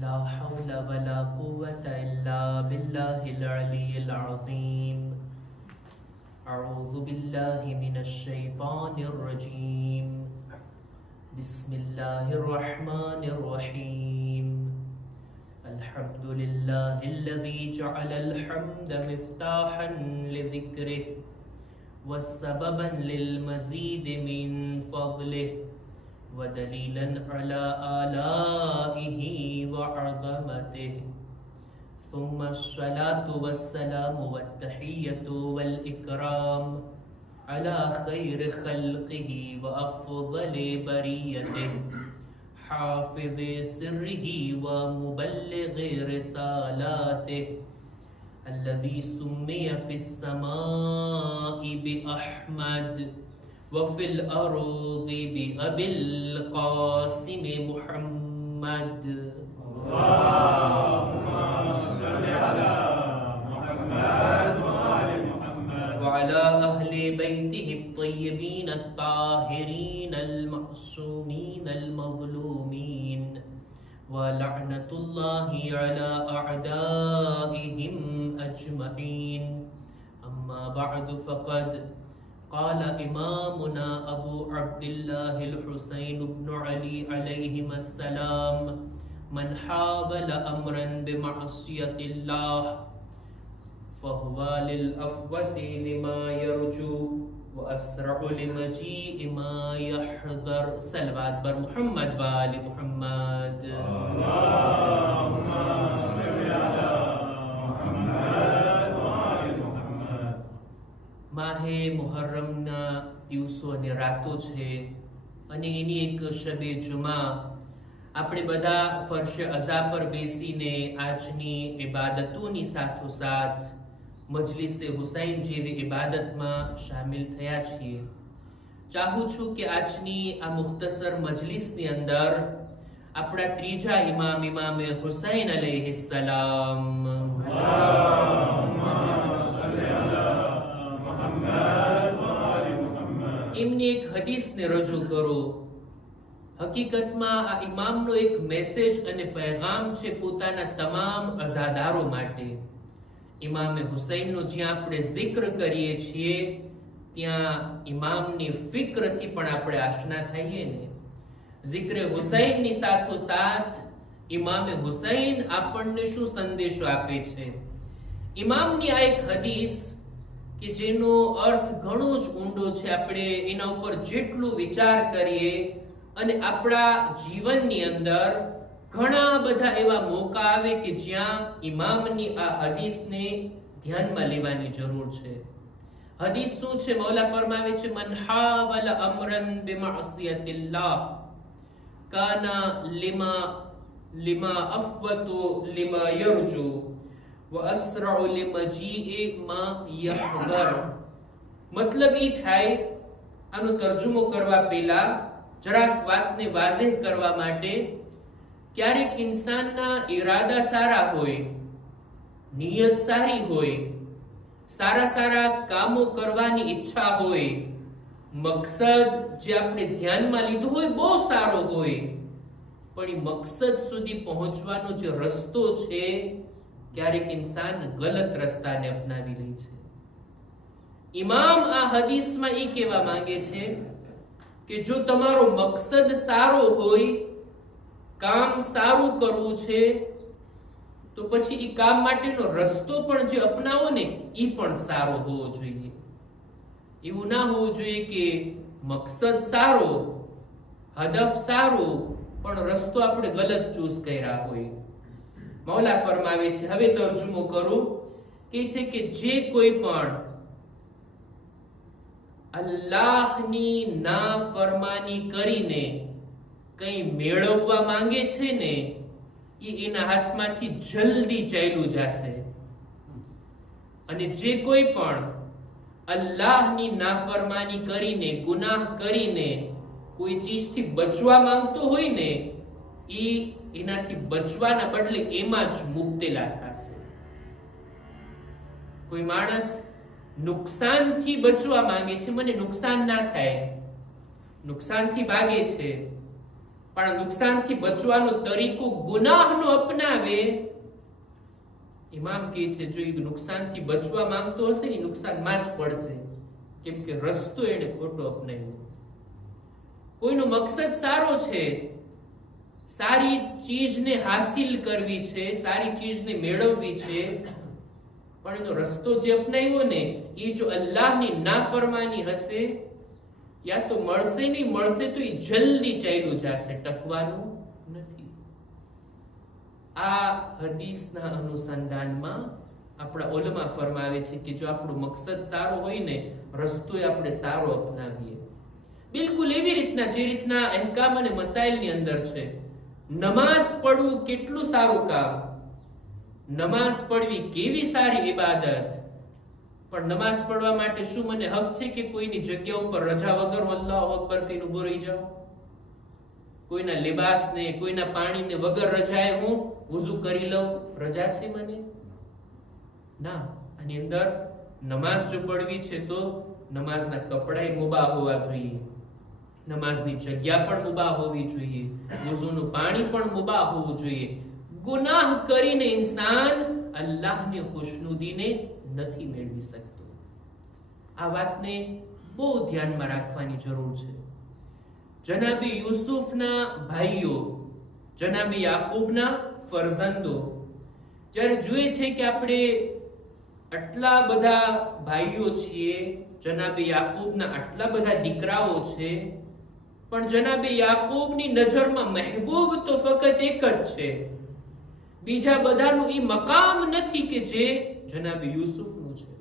لا حول ولا قوة إلا بالله العلي العظيم. أعوذ بالله من الشيطان الرجيم. بسم الله الرحمن الرحيم. الحمد لله الذي جعل الحمد مفتاحا لذكره وسببا للمزيد من فضله ودليلا على آلائه وعظمته. ثم الصلاة والسلام والتحية والإكرام على خير خلقه وأفضل بريته حافظ سره ومبلغ رسالاته الذي سمي في السماء بأحمد وفي الأرض بأبي القاسم محمد. اللهم صل على محمد وآل محمد وعلى أهل بيته الطيبين الطاهرين المعصومين المظلومين ولعنة الله على أعدائهم أجمعين. أما بعد فقد قال إمامنا أبو عبد الله الحسين بن علي عليهما السلام: من حاول أمرا بمعصية الله فهو للأفوة لما يرجو وأسرع لمجيء ما يحذر. صلوات بر محمد وآل محمد. اللهم صل على محمد وآل محمد. માહે મુહર્રમના દિવસો અને રાતો છે અને એની એક શબે જુમા આપણે બધા ફર્શ અઝા પર બેસીને આજની ઇબાદતોની સાથોસાથ મજલિસે હુસૈન જેવી ઇબાદતમાં શામિલ થયા છીએ. ચાહું છું કે આજની આ મુખ્તસર મજલિસની અંદર આપણા ત્રીજા ઇમામે હુસૈન અલૈહિસ્સલામ એમની એક હદીસને રજૂ કરો. હકીકતમાં આ ઇમામનો એક મેસેજ અને પૈગામ છે પોતાના તમામ અઝાદારો માટે. ઇમામે હુસૈનનો જ્યાં આપણે zikr કરીએ છીએ ત્યાં ઇમામની ફિક્રથી પણ આપણે આશના થઈએ ને. zikr હુસૈનની સાથોસાથ ઇમામે હુસૈન આપણને શું સંદેશો આપે છે. ઇમામની આ એક હદીસ કે જેનો અર્થ ઘણો જ ઊંડો છે. આપણે એના ઉપર જેટલું વિચાર કરીએ અને આપણા જીવનની અંદર ઘણા બધા એવા મોકા આવે કે જ્યાં ઇમામની આ હદીસને ધ્યાનમાં લેવાની જરૂર છે. હદીસ શું છે? મૌલા ફરમાવે છે: મન હાવલ અમરન બિમાસિયતિલ્લાહ કાના લિમા અફવતુ લિમા યરજુ વઅસરઉ લિમજીઇ મા યહદર. મતલબ એ થાય, આનો તર્જુમો કરવા પહેલા જરાક વાતને વાઝેહ કરવા માટે, ક્યારેક ઇન્સાનના ઈરાદા સારા હોય, નિયત સારી હોય, સારા કામો કરવાની ઈચ્છા હોય, મકસદ જે આપણે ધ્યાનમાં લીધું હોય બહુ સારો હોય, પણ એ મકસદ સુધી પહોંચવાનો જે રસ્તો છે ક્યારેક ઇન્સાન ગલત રસ્તાને અપનાવી લે છે. ઇમામ આ હદીસમાં એ કહેવા માંગે છે કે જો તમારો મકસદ સારો હોય, કામ સારું કરવું છે, તો પછી એ કામ માટેનો રસ્તો પણ જે અપનાવો ને એ પણ સારો હોવો જોઈએ. એવું ના હોવું જોઈએ કે મકસદ સારો, હદફ સારું, પણ રસ્તો આપણે ગલત ચૂઝ કર્યા હોય. મૌલા ફરમાવે છે, હવે તર્જુમો કરું, કે છે કે જે કોઈ પણ અલ્લાહની નાફરમાની કરીને કંઈ મેળવવા માંગે છે ને એ એના હાથમાંથી જલ્દી ચાલ્યું જશે. અને જે કોઈ પણ અલ્લાહની નાફરમાની કરીને, ગુનાહ કરીને કોઈ ચીજથી બચવા માંગતો હોય ને એ એનાથી બચવાના બદલે એમાં જ મુબતલા થશે. કોઈ માણસ નુકસાનથી બચવા માંગે છે, મને નુકસાન ના થાય, નુકસાનથી ભાગે છે, પણ નુકસાનથી બચવાનો તરીકો ગુનાહનો અપનાવે, ઇમામ કહે છે જો એ નુકસાનથી બચવા માંગતો હશે ને નુકસાનમાં જ પડશે, કેમ કે રસ્તો એને ખોટો અપનાવ્યો. કોઈનો મકસદ સારો છે, સારી ચીજને હાસિલ કરવી છે, સારી ચીજને મેળવવી છે, પણ એનો રસ્તો જે અપનાવ્યો ને એ જો અલ્લાહની નાફરમાની હશે, યા તો મળશે નહીં, મળશે તો એ જલ્દી ચાલ્યું જશે, ટકવાનું નથી. આ હદીસના અનુસંધાનમાં આપણા ઉલમા ફરમાવે છે કે જો આપણો મકસદ સારો હોય ને, રસ્તો આપણે સારો અપનાવીએ. બિલકુલ એવી રીતના જે રીતના અહેકામ અને મસાઇલની અંદર છે. નમાઝ પડવું કેટલું સારું કામ, નમાઝ પડવી કેવી સારી ઇબાદત, પણ નમાઝ પડવા માટે શું મને હક છે કે કોઈની જગ્યા ઉપર રજા વગર અલ્લાહુ અકબર કહીને ઊભો રહી જાઉં? કોઈના લિબાસને, કોઈના પાણીને વગર રજાએ હું વુઝુ કરી લઉં? રજા છે મને? ના. આની અંદર નમાઝ જો પડવી છે તો નમાઝના કપડાય મુબાહ હોવા જોઈએ, નમાઝની જગ્યા પણ મુબાહ હોવી જોઈએ, વુઝુનું પાણી પણ મુબાહ હોવું જોઈએ. ગુનાહ કરીને ઇન્સાન અલ્લાહની ખુશનુદીને નથી મેળવી શકતો. આ વાતને બહુ ધ્યાનમાં રાખવાની જરૂર છે. જનાબી યુસુફના ભાઈઓ, જનાબી યાકૂબના ફરઝંદો જ્યારે જુએ છે કે આપણે આટલા બધા ભાઈઓ છીએ, જનાબી યાકૂબના આટલા બધા દીકરાઓ છે, પણ જનાબી યાકૂબની નજરમાં મહેબૂબ તો ફક્ત એક જ છે, બીજા બધાનું ઈ મકામ નથી કે જે જનાબી યુસુફનું છે.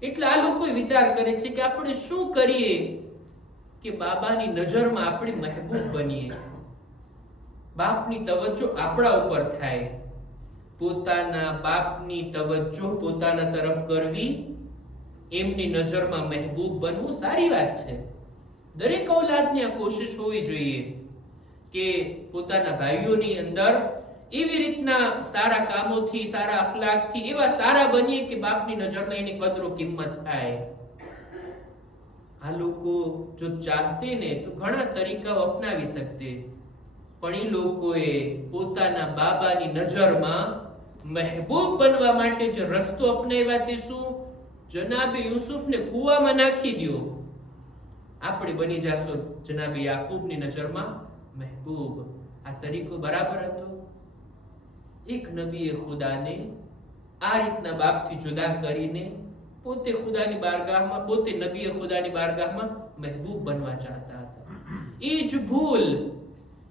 એટલે આ લોકો વિચાર કરે છે કે આપણે શું કરીએ કે બાબાની નજરમાં આપણે મહેબૂબ બનીએ, બાપની તવજ્જો આપણા ઉપર થાય. પોતાના બાપની તવજ્જો પોતાના તરફ કરવી, એમની નજરમાં મહેબૂબ બનવું સારી વાત છે. દરેક ઔલાદની આ કોશિશ હોવી જોઈએ કે પોતાના ભાઈઓની અંદર એવી રીતના સારા કામોથી, સારા અખલાકથી એવા સારા બનીએ કે બાપની નજરમાં એની કદરો કિંમત થાય. આ લોકો જો ચાહતે ને તો ઘણા તરીકાઓ અપનાવી શકતે, પણ એ લોકોએ પોતાના બાબાની નજરમાં મહેબૂબ બનવા માટે જે રસ્તો અપનાવ્યા તે શું? જનાબી યુસુફને કૂવામાં નાખી દો, આપણે બની જાશો જનાબી યાકૂબની નજરમાં મહેબૂબ. આ તરીકો બરાબર હતો? એક નબીએ ખુદાને આ રીતના બાપથી જુદા કરીને પોતે ખુદાની બારગાહમાં, પોતે નબીએ ખુદાની બારગાહમાં મહેબૂબ બનવા ચાહતા હતા. એ જ ભૂલ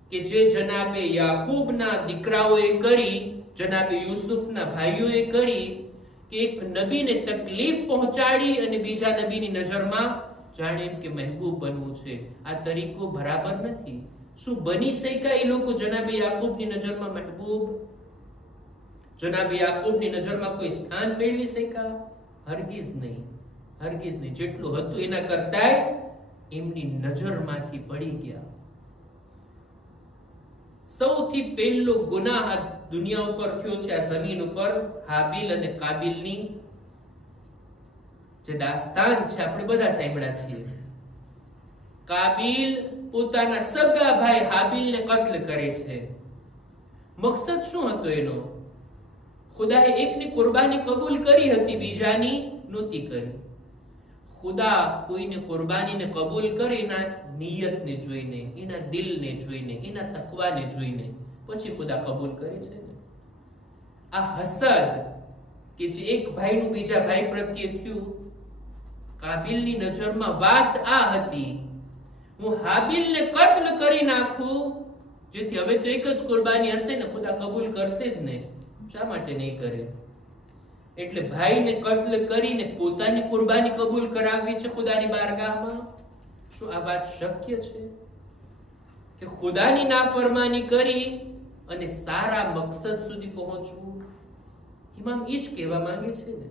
કે જે જનાબે યાકૂબના દીકરાઓએ કરી, જનાબે યુસુફના ભાઈઓએ કરી, કે એક નબીને તકલીફ પહોંચાડી અને બીજા નબીની નજરમાં જાણે એમ કે મહેબૂબ બનવું છે. આ તરીકો બરાબર નથી. શું બની શક્યા એ લોકો જનાબે યાકૂબની નજરમાં મહેબૂબ? જનાબે યાકૂબની નજરમાં કોઈ સ્થાન મેળવી શક્યા? હરગીઝ નહીં, હરગીઝ નહીં. જેટલું હતું એના કરતાંય એમની નજરમાંથી પડી ગયા. સૌથી પહેલો ગુનાહ દુનિયા ઉપર થયો છે, આ જમીન ઉપર, હાબીલ અને કાબીલની જે દાસ્તાન છે આપણે બધા સાંભળ્યા છીએ. કાબીલ પોતાના સગા ભાઈ હાબીલને કત્લ કરે છે. મકસદ શું હતો એનો? ખુદાએ એકની કુરબાની કબૂલ કરી હતી, બીજાની નહોતી કરી. ખુદા કોઈને કુરબાનીને કબૂલ કરે એના નિયતને જોઈને, એના દિલને જોઈને, એના તકવાને જોઈને પછી ખુદા કબૂલ કરે છે ને. આ હસદ કે જે એક ભાઈનું બીજા ભાઈ પ્રત્યે થયું, કાબીલની નજરમાં વાત આ હતી, હું હાબીલને કત્લ કરી નાખું, જેથી હવે તો એક જ કુરબાની હશે ને, ખુદા કબૂલ કરશે જ ને, શા માટે નહીં કરે? એટલે ભાઈને કત્લ કરીને પોતાની કુરબાની કબૂલ કરાવવી છે ખુદાની બારગાહમાં. શું આ વાત શક્ય છે કે ખુદાની નાફરમાની કરી અને સારા મકસદ સુધી પહોંચવું? ઇમામ એ જ કહેવા માંગે છે ને.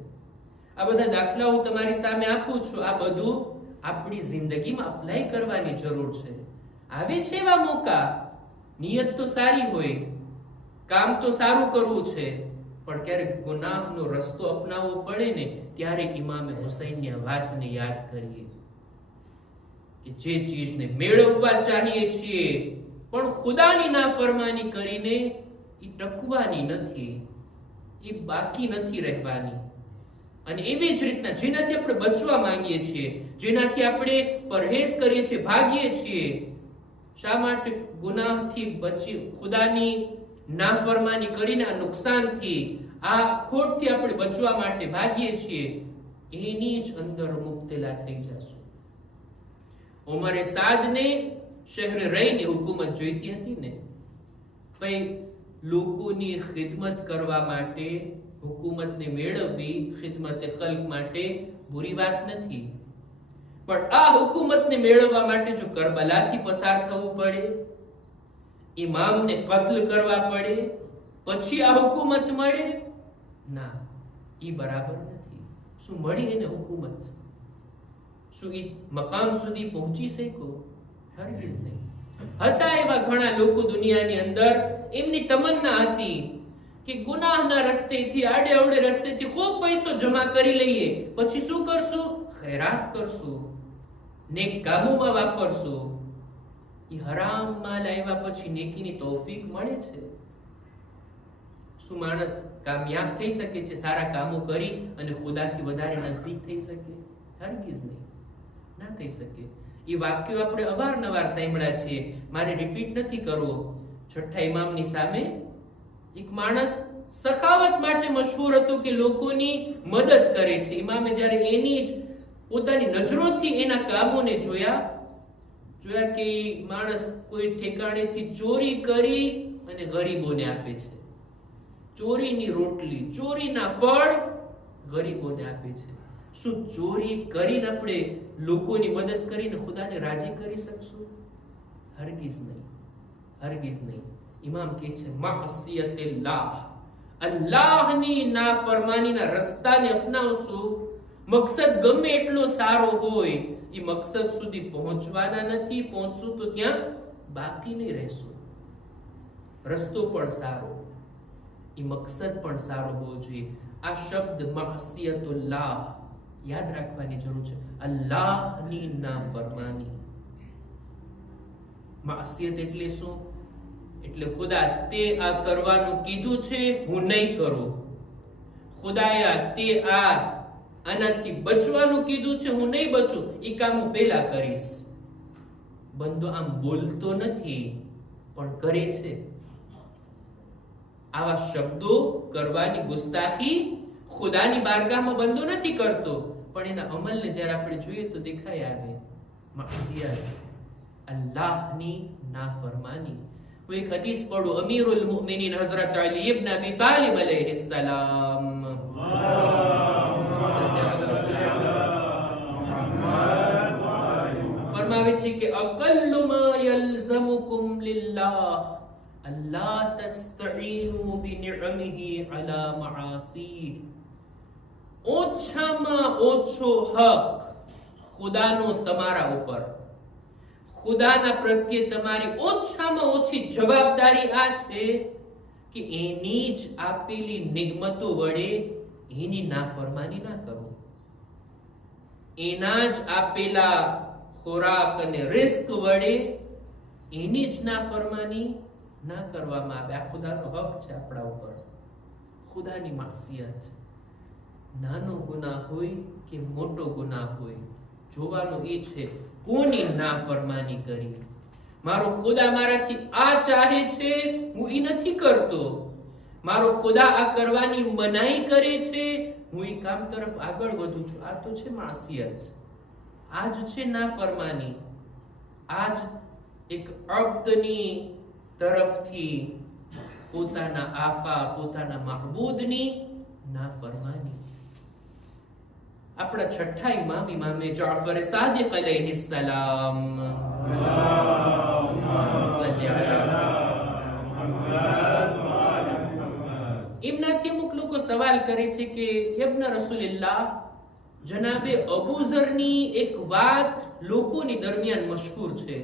આ બધા દાખલા હું તમારી સામે આપું છું, આ બધું આપણી જિંદગીમાં અપ્લાય કરવાની જરૂર છે. આવે છે એવા મોકા, નિયત તો સારી હોય, કામ તો સારું કરવું છે, પણ ક્યારેક ગુનાહનો રસ્તો અપનાવવો પડે ને ત્યારે ઇમામે હુસૈનની આ વાતને યાદ કરીએ કે જે ચીજને મેળવવા ચાહીએ છીએ પણ ખુદાની નાફરમાની કરીને એ ટકવાની નથી, એ બાકી નથી રહેવાની. અને એવી જ રીતના જેનાથી આપણે બચવા માંગીએ છીએ, જેનાથી આપણે પરહેઝ કરીએ છીએ, ભાગીએ છીએ, શા માટે? ગુનાહથી બચી, ખુદાની નાફરમાની કરીને આ નુકસાનથી, આ ખોટથી આપણે બચવા માટે ભાગીએ છીએ, એની જ અંદર મુક્તેલા થઈ જશું. ઉમરે સાદને શહેરે રહીને હુકુમત જોઈતી હતી ને, ભાઈ લોકોની ખિદમત કરવા માટે હુકુમતને મેળવવી, ખિદમતે ખલ્ક માટે બુરી વાત નથી, પણ આ હુકુમતને મેળવવા માટે જો કરબલાથી પસાર થવું પડે, ઇમામને કત્લ કરવા પડે, પછી આ હુકુમત મળે, ના, એ બરાબર નથી. શું મળી એને હુકુમત? શું એ મકામ સુધી પહોંચી શક્યો? હરગીઝ નહીં. હતા એવા ઘણા લોકો દુનિયાની અંદર, એમની તમન્ના હતી કે ગુનાહના રસ્તેથી, આડે અવડે રસ્તેથી ખૂબ પૈસો જમા કરી લઈએ, પછી શું કરશું? ખૈરાત કરશું, નેક કામોમાં વાપરશું. એ હરામ માલ આવ્યા પછી નેકીની તૌફીક મળે છે? શું માણસ કામયાબ થઈ શકે છે સારા કામો કરી અને ખુદાથી વધારે નજદીક થઈ શકે? હરગીઝ નહીં, ના થઈ શકે. એ વાક્યો આપણે અવારનવાર સાંભળ્યા છે, મારે રિપીટ નથી કરવો. છઠ્ઠા ઇમામની સામે એક માણસ સખાવત માટે મશહૂર હતો કે લોકોની મદદ કરે છે. ઇમામે જ્યારે એની જ પોતાની નજરોથી એના કામોને જોયા કે માણસ કોઈ ઠેકાણેથી ચોરી કરી અને ગરીબોને આપે છે, ચોરીની રોટલી, ચોરીના ફળ ગરીબોને આપે છે. શું ચોરી કરીને આપણે લોકોની મદદ કરીને ખુદાને રાજી કરી શકશું? હરગીઝ નહીં, હરગીઝ નહીં. ઇમામ કહે છે માસિયતિલ્લાહ, અલ્લાહની નાફરમાનીના રસ્તાને અપનાવશું. મકસદ ગમે એટલો સારો હોય, એ મકસદ સુધી પહોંચવાના નથી. પહોંચશું તો ત્યાં બાકી નહીં રહેશું. રસ્તો પણ સારો, એ મકસદ પણ સારો હોવો જોઈએ. આ શબ્દ માસિયતુલ્લાહ યાદ રાખવાની જરૂર છે. અલ્લાહની નાફરમાની. માસિયત એટલે શું? એટલે ખુદા તે આ કરવાનું કીધું છે, હું નહીં કરું. ખુદાયા તે આનાથી બચવાનું કીધું છે, હું નહીં બચું, એ કામ હું પહેલા કરીશ. બંદો આમ બોલતો નથી પણ કરે છે. આવા શબ્દો કરવાની ગુસ્તાખી ખુદાની બારગાહમાં બંદો નથી કરતો, પણ એના અમલને જ્યારે આપણે જોઈએ તો દેખાય આવે માસિયત, અલ્લાહની નાફરમાની. હું એક હદીસ પડું, અમીરુલ મુમિનીન હઝરત અલી ઇબ્ન અબી તાલિબ અલૈહિસ સલામ ફરમાવે છે કે અકલ્લુ મા યલઝમુકુમ લિલ્લાહ અલ્લા તસ્તઈનુ બિનિઅમિહી અલા મઆસી. ઓછામાં ઓછો હક ખુદાનો તમારા ઉપર, ખુદાના પ્રત્યે તમારી ઓછામાં ઓછી જવાબદારી આ છે કે એની જ આપેલી નિગમતો વડે એની નાફરમાની ના કરો. એના જ આપેલા ખોરાક અને રિસ્ક વડે એની જ નાફરમાની ના કરવામાં આવે. આ ખુદાનો હક છે આપણા ઉપર. ખુદાની માસિયત, નાનો ગુનાહ હોય કે મોટો ગુનાહ હોય, જોવાનું એ છે કોની નાફરમાની કરી. મારો ખુદા મારાથી આ ચાહે છે, હું એ નથી કરતો. મારો ખુદા આ કરવાની મનાઈ કરે છે, હું એ કામ તરફ આગળ વધું છું. આ તો છે માસિયત, આ જ છે નાફરમાની. આ જ એક અબ્દની તરફથી પોતાના આકા, પોતાના માહબૂદની નાફરમાની. આપણા છઠ્ઠા ઇમામ ઇમામે જાફર સાદિક અલૈહિસ સલામ એમનાથી અમુક લોકો સવાલ કરે છે કે યબ્ન રસૂલિલ્લાહ, જનાબે અબુ ઝરની એક વાત લોકોની દરમિયાન મશહૂર છે.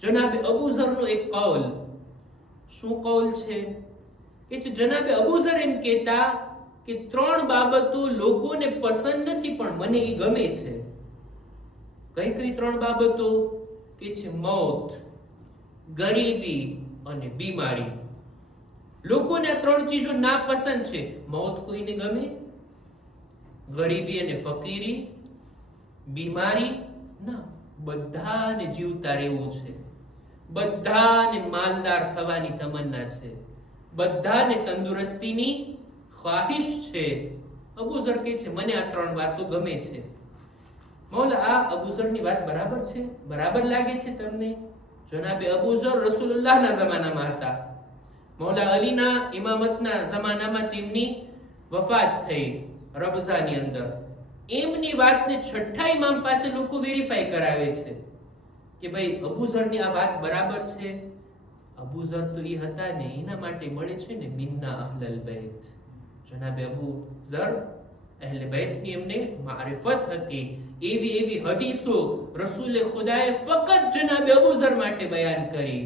જનાબે અબુ ઝરનો એક કૌલ. શું કૌલ છે? કે જનાબે અબુ ઝર એમ કહેતા કે 3 બાબતો લોકોને પસંદ નથી પણ મને એ ગમે છે. કઈ કઈ 3 બાબતો? કે છે મોત, ગરીબી અને બીમારી. લોકોને આ ત્રણ ચીજો ના પસંદ છે. મોત કોઈને ગમે? ગરીબી અને ફકીરી, બીમારી ના. બધાને જીવતા રહેવું છે, બધાને માલદાર થવાની તમન્ના છે, બધાને તંદુરસ્તીની ખ્વાહિશ છે. અબૂઝર કહે છે મને આ ત્રણ વાતો ગમે છે. મૌલા, આ અબૂઝરની વાત બરાબર છે? બરાબર લાગે છે તમને? જનાબે અબૂઝર રસૂલુલ્લાહના જમાનામાં હતા. મૌલા અલીના ઇમામતના જમાનામાં તેમની વફાત થઈ રબઝાની અંદર. એમની વાતને છઠ્ઠા ઇમામ પાસે લોકો વેરીફાઈ કરાવે છે કે ભાઈ અબૂઝરની આ વાત બરાબર છે. અબૂઝર તો એ હતા ને, એના માટે મળે છે ને મિન્ના અહલલ બૈત. જનાબે અબૂઝર અહલે બૈતની એમને મારિફત હતી. એવી એવી હદીસો રસૂલે ખુદાએ ફકત જનાબે અબૂઝર માટે બયાન કરી.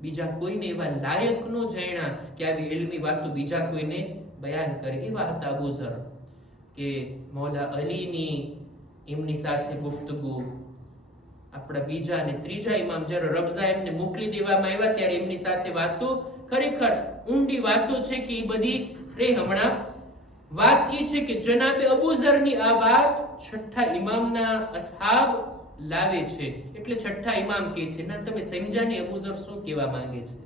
બીજા કોઈને એવા લાયક નો જાણ્યા કે આવી ઇલ્મી વાતો બીજા કોઈને બયાન કરે. એવા હતા અબૂઝર કે મૌલા અલીની એમની સાથે ગુફ્તગુ. આપણા બીજા અને ત્રીજા ઇમામ જ્યારે રબઝા એમને મોકલી દેવામાં આવ્યા ત્યારે એમની સાથે વાતો, ખરેખર ઊંડી વાતો છે કે એ બધી રે. હમણાં વાત એ છે કે જનાબે અબૂઝરની આ વાત છઠ્ઠા ઇમામના અસહાબ લાવે છે. એટલે છઠ્ઠા ઇમામ કહે છે ના, તમે સમજ્યા નહીં અબૂઝર શું કહેવા માંગે છે.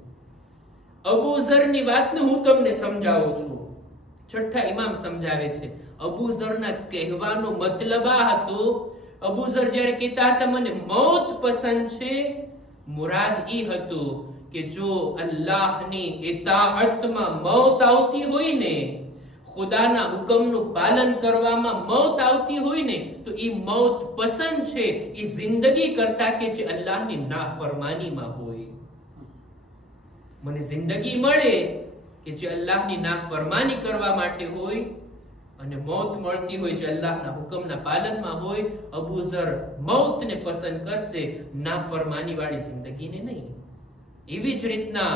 અબૂઝરની વાતને હું તમને સમજાવું છું. છઠ્ઠા ઇમામ સમજાવે છે અબૂઝરના કહેવાનો મતલબ આ હતો. અબૂઝર જ્યારે કહેતા હતા મને મોત પસંદ છે, મુરાદ એ હતો કે જો અલ્લાહની ઇતાઅતમાં મોત આવતી હોય ને, ખુદાના હુકમનું પાલન કરવામાં મોત આવતી હોય ને, તો એ મોત પસંદ છે એ જિંદગી કરતા કે જે અલ્લાહની નાફરમાનીમાં હોય. મને જિંદગી મળે કે જે અલ્લાહની નાફરમાની કરવા માટે હોય, અને મોત મળતી હોય જે અલ્લાહના હુકમના પાલનમાં હોય. અબૂઝર મોતને પસંદ કરશે, નાફરમાની વાળી જિંદગીને નહીં. એવી જ રીતના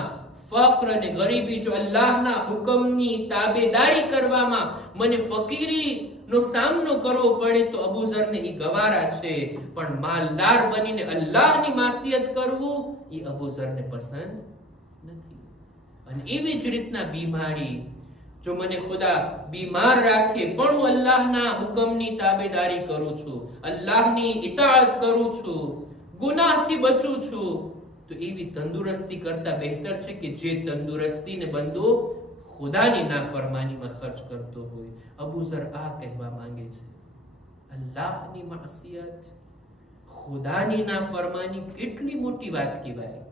ફક્ર અને ગરીબી, જો અલ્લાહના હુકમની તાબેદારી કરવામાં મને ફકીરીનો સામનો કરવો પડે તો અબૂઝરને એ ગવારા છે. પણ માલદાર બનીને અલ્લાહની માસિયત કરવું એ અબૂઝરને પસંદ નથી. અને એવી જ રીતના બીમારી, જો મને ખુદા બીમાર રાખે પણ હું અલ્લાહના હુકમની તાબેદારી કરું છું, અલ્લાહની ઇતાઅત કરું છું, ગુનાહથી બચું છું, તો એવી તંદુરસ્તી કરતા બહેતર છે કે જે તંદુરસ્તીને બંદો ખુદાની નાફરમાનીમાં ખર્ચ કરતો હોય. અબૂઝર આ કહેવા માંગે છે અલ્લાહની માસિયત, ખુદાની નાફરમાની કેટલી મોટી વાત કહેવાય.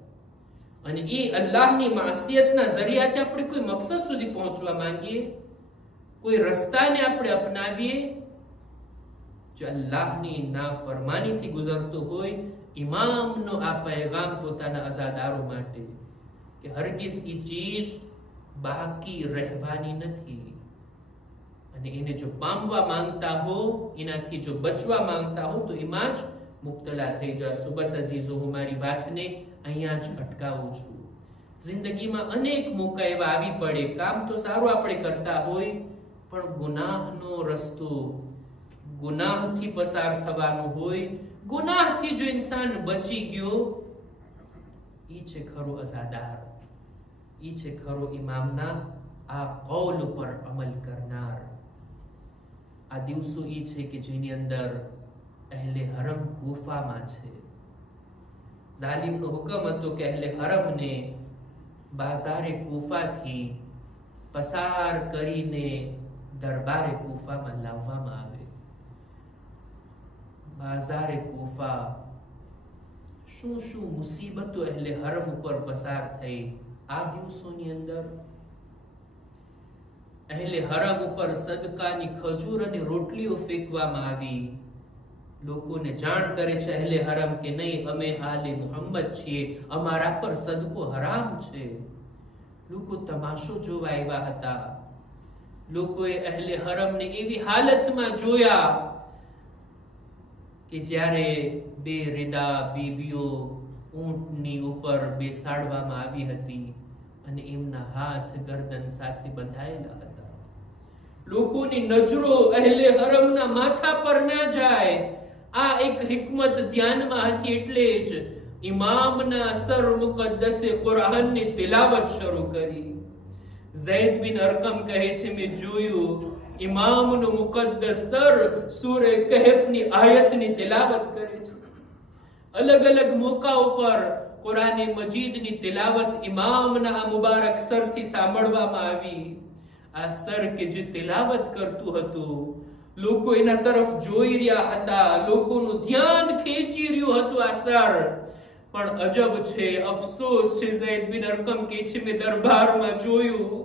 અને એ અલ્લાહની માસિયતના જરિયાથી આપણે કોઈ મકસદ સુધી પહોંચવા માંગીએ, કોઈ રસ્તાને આપણે અપનાવીએ જે અલ્લાહની નાફરમાનીથી ગુજરતો હોય. ઇમામનો આ પૈગામ પોતાના અઝાદારો માટે કે હરગિઝ એ ચીજ બાકી રહેવાની નથી. અને એને જો પામવા માંગતા હો, એનાથી જો બચવા માંગતા હો તો એમાં જ મુબ્તલા થઈ જશો. બસ અઝીઝો, હું મારી વાતને અહીંયા જ અટકાવું છું. જિંદગીમાં અનેક મોકા એવા આવી પડે, કામ તો સારું આપણે કરતા હોય પણ ગુનાહનો રસ્તો, ગુનાહથી પસાર થવાનું હોય. ગુનાહથી જો ઇન્સાન બચી ગયો, ઈ છે ખરો અઝાદાર, ઈ છે ખરો ઇમામના આ કૌલ ઉપર અમલ કરનાર. આ દિવસો ઈ છે કે જેની અંદર અહેલે હરમ કૂફામાં છે. જાલિમનો હુકમ હતો કે અહેલે હરમને બાઝારે કૂફાથી પસાર કરીને દરબારે કૂફામાં લાવવામાં આવે. બાઝારે કૂફા, શું શું મુસીબતો અહેલે હરમ ઉપર પસાર થઈ આ દિવસોની અંદર. અહેલે હરમ ઉપર સદકાની ખજૂર અને રોટલીઓ ફેંકવામાં આવી. લોકોને જાણ કરે છે અહેલે હરમ કે નહીં, અમે આલે મુહમ્મદ છીએ, અમારા પર સદકો હરામ છે. લોકો તમાશો જોવા આવ્યા હતા. લોકોએ અહેલે હરમને એવી હાલતમાં જોયા કે જ્યારે બે રીદા બીબીઓ ઊંટની ઉપર બેસાડવામાં આવી હતી અને એમના હાથ ગરદન સાથે બંધાયેલા હતા. લોકોની નજરો અહેલે હરમના માથા પર ના જાય, આ એક હિકમત ધ્યાનમાં હતી. એટલે જ ઇમામના સર મુકદ્દસે કુરાનની તિલાવત શરૂ કરી. ઝૈદ બિન અરકમ કહે છે, મેં જોયું ઇમામનું મુકદ્દસ સર સૂરે કહેફની આયતની તિલાવત કરે છે. અલગ અલગ મોકા ઉપર કુરાને મજીદની તિલાવત ઇમામના આ મુબારક સરથી સાંભળવામાં આવી. આ સર કે જે તિલાવત કરતું હતું, લોકો એના તરફ જોઈ રહ્યા હતા, લોકોનું ધ્યાન ખેંચી રહ્યું હતું આ સર. પણ અજબ છે, અફસોસ છે, ઝૈદ બિન અરકમ કે છે, મેં દરબારમાં જોયું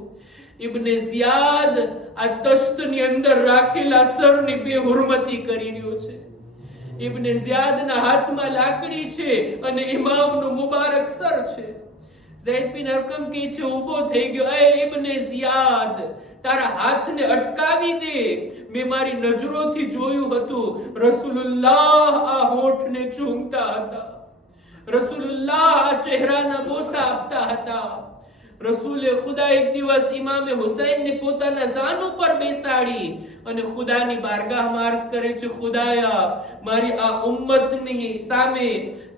ઇબ્ને ઝિયાદ આ તશ્તની અંદર રાખેલા સરની બેહુરમતી કરી રહ્યો છે. ઇબ્ને ઝિયાદના હાથમાં લાકડી છે અને ઇમામનું મુબારક સર છે. ઝૈદ બિન અરકમ કે છે, ઊભો થઈ ગયો, એ ઇબ્ને ઝિયાદ, તારા હાથને અટકાવી દે. મેં મારી નજરોથી જોયું હતું રસૂલુલ્લાહ આ હોઠને ચૂમતા હતા, રસૂલુલ્લાહ આ ચહેરાના બોસા આપતા હતા. રસૂલે ખુદા એક દિવસ ઇમામે હુસૈનને પોતાના ઝાન ઉપર બેસાડી અને ખુદાની બારગાહમાં અર્ઝ કરે છે, ખુદાયા, મારી આ ઉમ્મતની સામે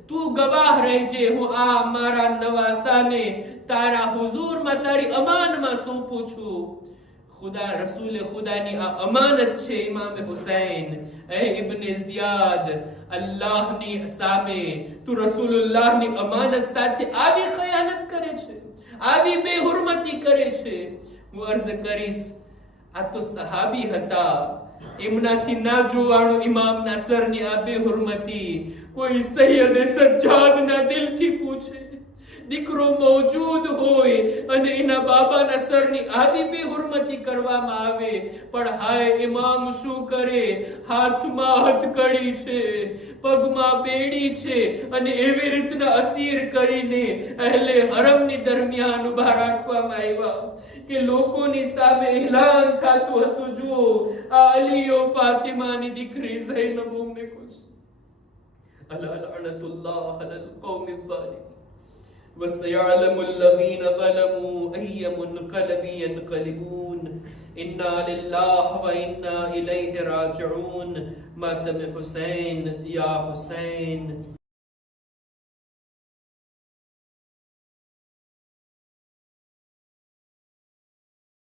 તું ગવાહ રહેજે, હું આ મારા નવાસાને તારા હુઝુરમાં તારી અમાનમાં સોંપું છું. ખુદા રસૂલે ખુદાની આ અમાનત છે ઇમામે હુસૈન. એ ઇબ્ને ઝિયાદ, અલ્લાહની સામે તું રસૂલુલ્લાહની અમાનત સાથે આવી ખયાનત કરે છે, આવી બેહુરમતી કરે છે. હું અર્ઝ કરીશ, આ તો સહાબી હતા, એમનાથી ના જોવાનું ઇમામના સરની આ બેહુરમતી. કોઈ સૈયદ સજ્જાદના દિલથી પૂછે, દીકરો મોજૂદ હોય અને એના બાબાના સરની આવી બેહુરમતી કરવામાં આવે, પણ હાય ઇમામ શું કરે, હાથમાં હથકડી છે, પગમાં બેડી છે અને એવી રીતના અસીર કરીને અહેલે હરમની દરમિયાન ઉભા રાખવામાં આવ્યા કે લોકોની સામે એલાન થતું હતું, જો આ અલીઓ ફાતિમાની દીકરી ઝૈનબ ઉમ્મે કુલસુમ. અલા લઅનતુલ્લાહ અલલ કૌમિઝ ઝાલિમીન وَسَيَعْلَمُ الَّذِينَ ظَلَمُوا أَيَّ مُنْقَلَبٍ يَنْقَلِبُونَ إِنَّا لِلَّهِ وَإِنَّا إِلَيْهِ رَاجِعُونَ. ماتم حسین یا حسین.